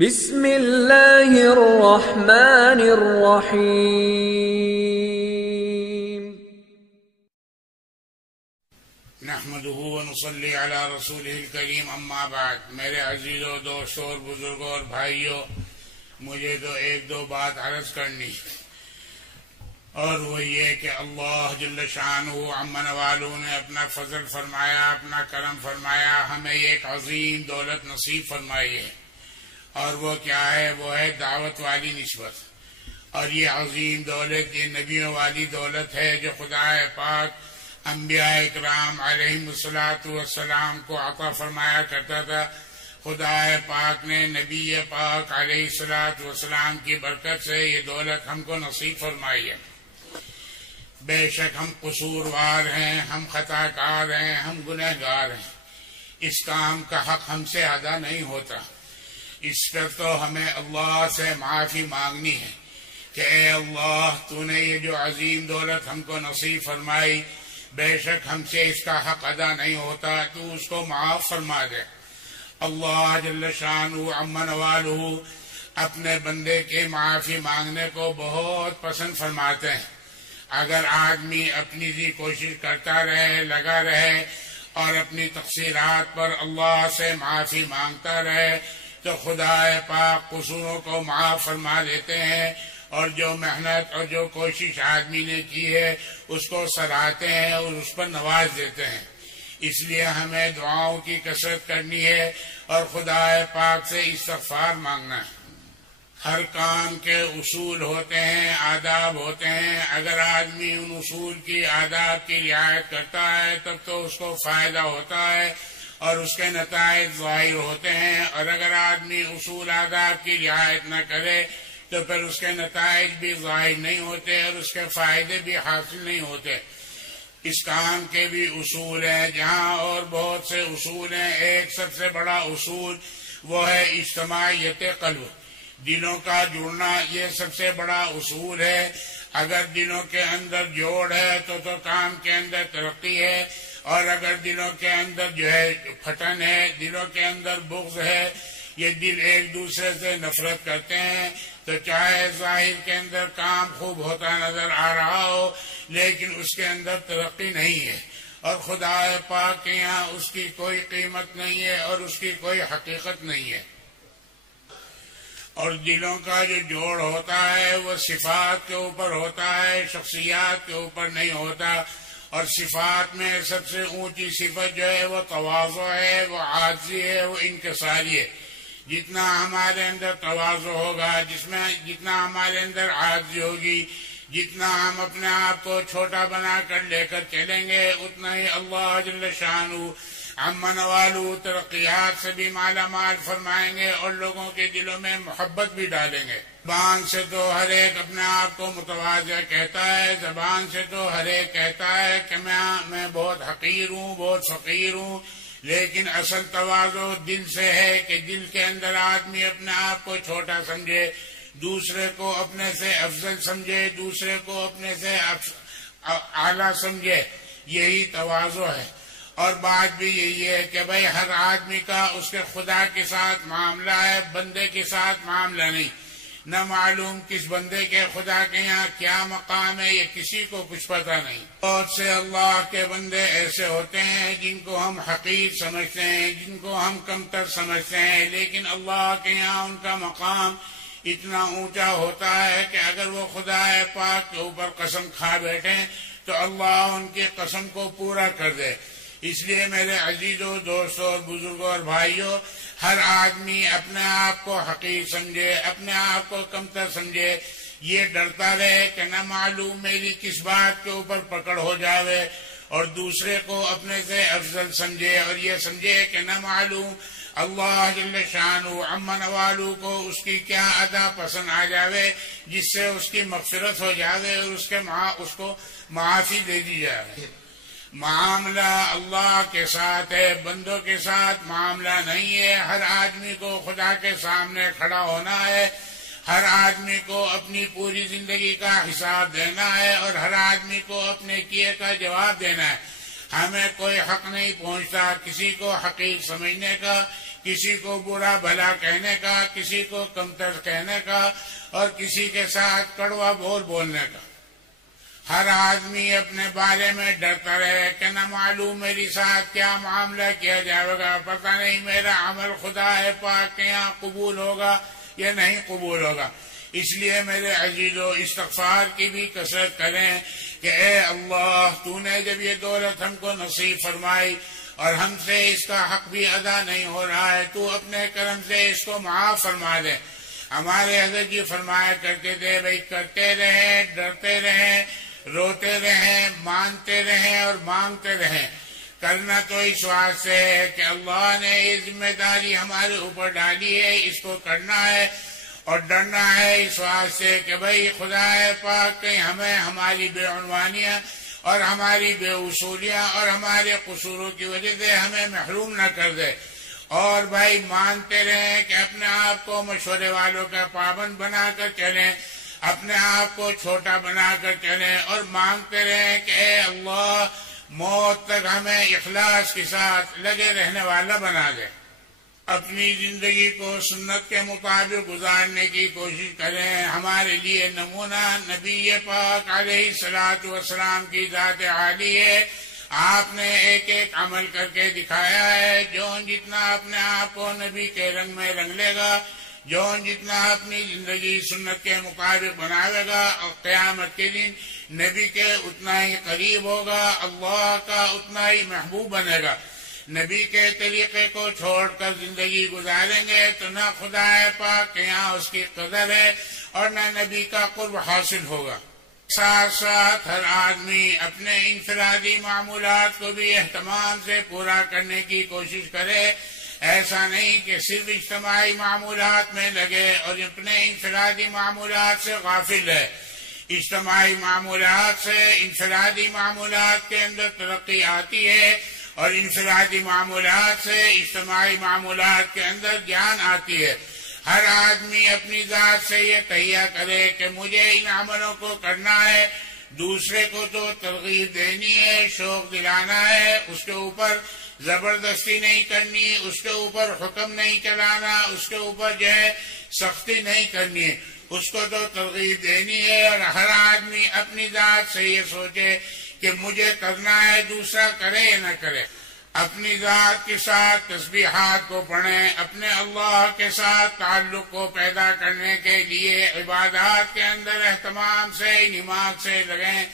بسم اللہ الرحمن الرحیم نحمده ونصلي على رسوله الکریم اما بعد۔ میرے عزیزوں، دوستوں اور بزرگوں اور بھائیوں، مجھے تو ایک دو بات عرض کرنی، اور وہ یہ کہ اللہ جل شانہ عم نوالہ نے اپنا فضل فرمایا، اپنا کرم فرمایا، ہمیں ایک عظیم دولت نصیب فرمائی ہے، اور وہ کیا ہے؟ وہ ہے دعوت والی نسبت۔ اور یہ عظیم دولت، یہ نبیوں والی دولت ہے جو خدا پاک انبیاء اکرام علیہم الصلاۃ والسلام کو عطا فرمایا کرتا تھا۔ خدا پاک نے نبی پاک علیہ الصلاۃ والسلام کی برکت سے یہ دولت ہم کو نصیب فرمائی ہے۔ بے شک ہم قصوروار ہیں، ہم خطا کار ہیں، ہم گنہگار ہیں، اس کام کا حق ہم سے ادا نہیں ہوتا۔ اس پر تو ہمیں اللہ سے معافی مانگنی ہے کہ اے اللہ، تو نے یہ جو عظیم دولت ہم کو نصیب فرمائی، بے شک ہم سے اس کا حق ادا نہیں ہوتا، تو اس کو معاف فرما دے۔ اللہ جل شانہ عم نوالہ اپنے بندے کے معافی مانگنے کو بہت پسند فرماتے ہیں۔ اگر آدمی اپنی ذی کوشش کرتا رہے، لگا رہے، اور اپنی تقصیرات پر اللہ سے معافی مانگتا رہے، تو خدا پاک قصوروں کو معاف فرما دیتے ہیں، اور جو محنت اور جو کوشش آدمی نے کی ہے اس کو سراہتے ہیں اور اس پر نواز دیتے ہیں۔ اس لیے ہمیں دعاؤں کی کثرت کرنی ہے اور خدا پاک سے استغفار مانگنا ہے۔ ہر کام کے اصول ہوتے ہیں، آداب ہوتے ہیں۔ اگر آدمی ان اصول کی، آداب کی رعایت کرتا ہے تب تو اس کو فائدہ ہوتا ہے اور اس کے نتائج ظاہر ہوتے ہیں، اور اگر آدمی اصول آداب کی رعایت نہ کرے تو پھر اس کے نتائج بھی ظاہر نہیں ہوتے اور اس کے فائدے بھی حاصل نہیں ہوتے۔ اس کام کے بھی اصول ہیں جہاں، اور بہت سے اصول ہیں۔ ایک سب سے بڑا اصول وہ ہے اجتماعیت قلب، دلوں کا جڑنا، یہ سب سے بڑا اصول ہے۔ اگر دلوں کے اندر جوڑ ہے تو کام کے اندر ترقی ہے، اور اگر دلوں کے اندر جو ہے پھٹن ہے، دلوں کے اندر بغض ہے، یہ دل ایک دوسرے سے نفرت کرتے ہیں، تو چاہے ظاہر کے اندر کام خوب ہوتا نظر آ رہا ہو لیکن اس کے اندر ترقی نہیں ہے، اور خدا پاک کے یہاں اس کی کوئی قیمت نہیں ہے اور اس کی کوئی حقیقت نہیں ہے۔ اور دلوں کا جو جوڑ ہوتا ہے وہ صفات کے اوپر ہوتا ہے، شخصیات کے اوپر نہیں ہوتا۔ اور صفات میں سب سے اونچی صفت جو ہے وہ تواضع ہے، وہ عاجزی ہے، وہ انکساری ہے۔ جتنا ہمارے اندر تواضع ہوگا، جتنا ہمارے اندر عاجزی ہوگی، جتنا ہم اپنے آپ کو چھوٹا بنا کر لے کر چلیں گے، اتنا ہی اللہ جل شانہ عم نوالہ ترقیات سے بھی مالا مال فرمائیں گے اور لوگوں کے دلوں میں محبت بھی ڈالیں گے۔ زبان سے تو ہر ایک اپنے آپ کو متواضع کہتا ہے، زبان سے تو ہر ایک کہتا ہے کہ میں بہت حقیر ہوں، بہت فقیر ہوں، لیکن اصل تواضع دل سے ہے کہ دل کے اندر آدمی اپنے آپ کو چھوٹا سمجھے، دوسرے کو اپنے سے افضل سمجھے، دوسرے کو اپنے سے اعلیٰ سمجھے، یہی تواضع ہے۔ اور بات بھی یہی ہے کہ بھائی ہر آدمی کا اس کے خدا کے ساتھ معاملہ ہے، بندے کے ساتھ معاملہ نہیں۔ نہ معلوم کس بندے کے خدا کے یہاں کیا مقام ہے، یہ کسی کو کچھ پتہ نہیں۔ بہت سے اللہ کے بندے ایسے ہوتے ہیں جن کو ہم حقیر سمجھتے ہیں، جن کو ہم کمتر سمجھتے ہیں، لیکن اللہ کے یہاں ان کا مقام اتنا اونچا ہوتا ہے کہ اگر وہ خدا پاک کے اوپر قسم کھا بیٹھیں تو اللہ ان کی قسم کو پورا کر دے۔ اس لیے میرے عزیزوں، دوستوں اور بزرگوں اور بھائیوں، ہر آدمی اپنے آپ کو حقیر سمجھے، اپنے آپ کو کمتر سمجھے، یہ ڈرتا رہے کہ نہ معلوم میری کس بات کے اوپر پکڑ ہو جاوے، اور دوسرے کو اپنے سے افضل سمجھے، اور یہ سمجھے کہ نہ معلوم اللہ جل شانہ عم نوالہ کو اس کی کیا ادا پسند آ جاوے جس سے اس کی مغفرت ہو جاوے اور اس کو معافی دے دی جائے۔ معاملہ اللہ کے ساتھ ہے، بندوں کے ساتھ معاملہ نہیں ہے۔ ہر آدمی کو خدا کے سامنے کھڑا ہونا ہے، ہر آدمی کو اپنی پوری زندگی کا حساب دینا ہے، اور ہر آدمی کو اپنے کیے کا جواب دینا ہے۔ ہمیں کوئی حق نہیں پہنچتا کسی کو حقیر سمجھنے کا، کسی کو برا بھلا کہنے کا، کسی کو کمتر کہنے کا، اور کسی کے ساتھ کڑوا بول بولنے کا۔ ہر آدمی اپنے بارے میں ڈرتا رہے کہ نہ معلوم میری ساتھ کیا معاملہ کیا جائے گا، پتہ نہیں میرا عمل خدا پاک کے یہاں قبول ہوگا یا نہیں قبول ہوگا۔ اس لیے میرے عزیزو استغفار کی بھی کثرت کریں کہ اے اللہ تو نے جب یہ دولت ہم کو نصیب فرمائی اور ہم سے اس کا حق بھی ادا نہیں ہو رہا ہے، تو اپنے کرم سے اس کو معاف فرما دے۔ ہمارے حضرت جی فرمایا کرتے تھے بھائی کرتے رہیں، ڈرتے رہیں، روتے رہیں، مانتے رہیں اور مانگتے رہیں۔ کرنا تو اس واسطے ہے کہ اللہ نے یہ ذمہ داری ہمارے اوپر ڈالی ہے، اس کو کرنا ہے، اور ڈرنا ہے اس واسطے کہ بھائی خدا پاک کہیں ہمیں ہماری بے عنوانیاں اور ہماری بے اصولیاں اور ہمارے قصوروں کی وجہ سے ہمیں محروم نہ کر دے۔ اور بھائی مانتے رہیں کہ اپنے آپ کو مشورے والوں کا پابند بنا کر چلیں، اپنے آپ کو چھوٹا بنا کر چلیں، اور مانگتے رہیں کہ اے اللہ موت تک ہمیں اخلاص کے ساتھ لگے رہنے والا بنا دے۔ اپنی زندگی کو سنت کے مطابق گزارنے کی کوشش کریں۔ ہمارے لیے نمونہ نبی پاک علیہ الصلوۃ والسلام کی ذات عالی ہے۔ آپ نے ایک ایک عمل کر کے دکھایا ہے۔ جو جتنا اپنے آپ کو نبی کے رنگ میں رنگ لے گا، جو جتنا اپنی زندگی سنت کے مطابق بناوے گا، اور قیامت کے دن نبی کے اتنا ہی قریب ہوگا، اللہ کا اتنا ہی محبوب بنے گا۔ نبی کے طریقے کو چھوڑ کر زندگی گزاریں گے تو نہ خدا پاک کے یہاں اس کی قدر ہے اور نہ نبی کا قرب حاصل ہوگا۔ ساتھ ساتھ ہر آدمی اپنے انفرادی معمولات کو بھی اہتمام سے پورا کرنے کی کوشش کرے۔ ایسا نہیں کہ صرف اجتماعی معمولات میں لگے اور اپنے انفرادی معمولات سے غافل ہے۔ اجتماعی معمولات سے انفرادی معمولات کے اندر ترقی آتی ہے، اور انفرادی معمولات سے اجتماعی معمولات کے اندر جان آتی ہے۔ ہر آدمی اپنی ذات سے یہ تہیہ کرے کہ مجھے ان عملوں کو کرنا ہے، دوسرے کو تو ترغیب دینی ہے، شوق دلانا ہے، اس کے اوپر زبردستی نہیں کرنی، اس کے اوپر حکم نہیں چلانا، اس کے اوپر جو ہے سختی نہیں کرنی ہے، اس کو تو ترغیب دینی ہے۔ اور ہر آدمی اپنی ذات سے یہ سوچے کہ مجھے کرنا ہے، دوسرا کرے یا نہ کرے۔ اپنی ذات کے ساتھ تسبیحات کو پڑھیں، اپنے اللہ کے ساتھ تعلق کو پیدا کرنے کے لیے عبادات کے اندر اہتمام سے نماز سے لگیں،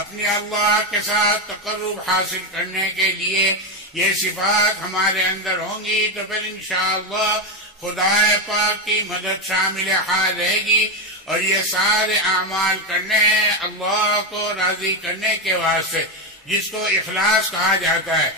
اپنے اللہ کے ساتھ تقرب حاصل کرنے کے لیے یہ صفات ہمارے اندر ہوں گی تو پھر انشاءاللہ خدا پاک کی مدد شامل حال رہے گی، اور یہ سارے اعمال کرنے ہیں اللہ کو راضی کرنے کے واسطے، جس کو اخلاص کہا جاتا ہے۔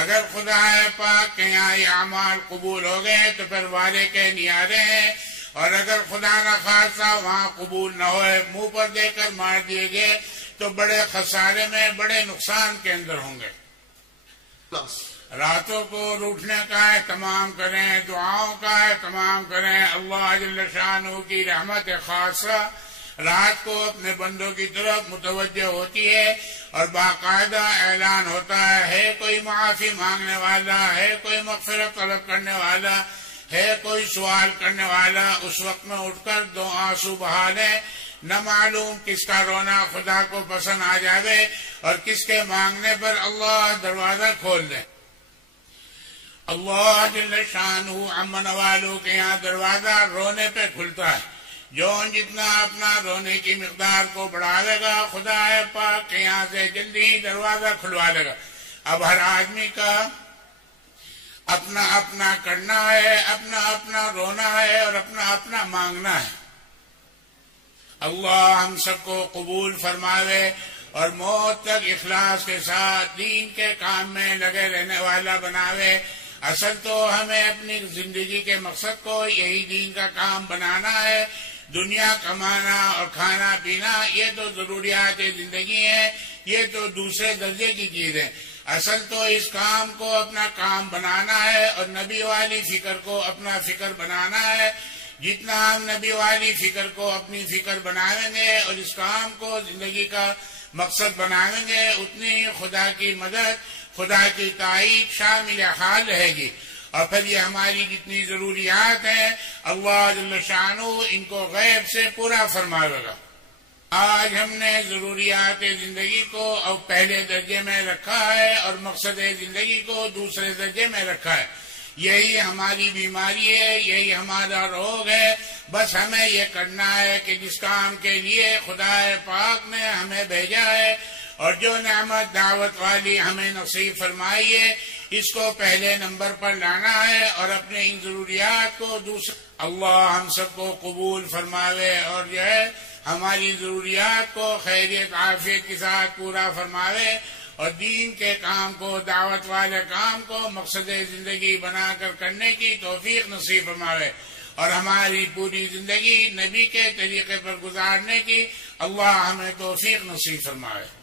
اگر خدا پاک کے یہاں یہ اعمال قبول ہو گئے تو پھر والے کے نیارے ہیں، اور اگر خدا نہ خاصہ وہاں قبول نہ ہوئے، منہ پر دے کر مار دیے گئے تو بڑے خسارے میں، بڑے نقصان کے اندر ہوں گے۔ راتوں کو روٹنے کا اہتمام کریں، دعاؤں کا اہتمام کریں۔ اللہ جل شانہ کی رحمت خاصہ رات کو اپنے بندوں کی طرف متوجہ ہوتی ہے، اور باقاعدہ اعلان ہوتا ہے کوئی معافی مانگنے والا ہے، کوئی مغفرت طلب کرنے والا ہے، کوئی سوال کرنے والا، اس وقت میں اٹھ کر دو آنسو بہا لیں۔ نہ معلوم کس کا رونا خدا کو پسند آ جاوے اور کس کے مانگنے پر اللہ دروازہ کھول دے۔ اللہ جل شانہ امن والوں کے یہاں دروازہ رونے پہ کھلتا ہے۔ جو جتنا اپنا رونے کی مقدار کو بڑھاوے گا خدا پاک کے یہاں سے جلدی ہی دروازہ کھلوا لے گا۔ اب ہر آدمی کا اپنا اپنا کرنا ہے، اپنا اپنا رونا ہے اور اپنا اپنا مانگنا ہے۔ اللہ ہم سب کو قبول فرماوے اور موت تک اخلاص کے ساتھ دین کے کام میں لگے رہنے والا بناوے۔ اصل تو ہمیں اپنی زندگی کے مقصد کو یہی دین کا کام بنانا ہے۔ دنیا کمانا اور کھانا پینا یہ تو ضروریات زندگی ہیں، یہ تو دوسرے درجے کی چیز ہے۔ اصل تو اس کام کو اپنا کام بنانا ہے اور نبی والی فکر کو اپنا فکر بنانا ہے۔ جتنا ہم نبی والی فکر کو اپنی فکر بنائیں گے اور اس کام کو زندگی کا مقصد بنائیں گے، اتنی ہی خدا کی مدد، خدا کی تائید شامل حال رہے گی۔ اور پھر یہ ہماری جتنی ضروریات ہیں اللہ جل شانہ ان کو غیب سے پورا فرمائے گا۔ آج ہم نے ضروریات زندگی کو اب پہلے درجے میں رکھا ہے اور مقصد زندگی کو دوسرے درجے میں رکھا ہے۔ یہی ہماری بیماری ہے، یہی ہمارا روگ ہے۔ بس ہمیں یہ کرنا ہے کہ جس کام کے لیے خدا پاک نے ہمیں بھیجا ہے اور جو نعمت دعوت والی ہمیں نصیب فرمائی ہے، اس کو پہلے نمبر پر لانا ہے اور اپنے ان ضروریات کو اللہ ہم سب کو قبول فرماوے اور جو ہے ہماری ضروریات کو خیریت عافیت کے ساتھ پورا فرماوے اور دین کے کام کو، دعوت والے کام کو مقصد زندگی بنا کر کرنے کی توفیق نصیب فرماوے اور ہماری پوری زندگی نبی کے طریقے پر گزارنے کی اللہ ہمیں توفیق نصیب فرماوے۔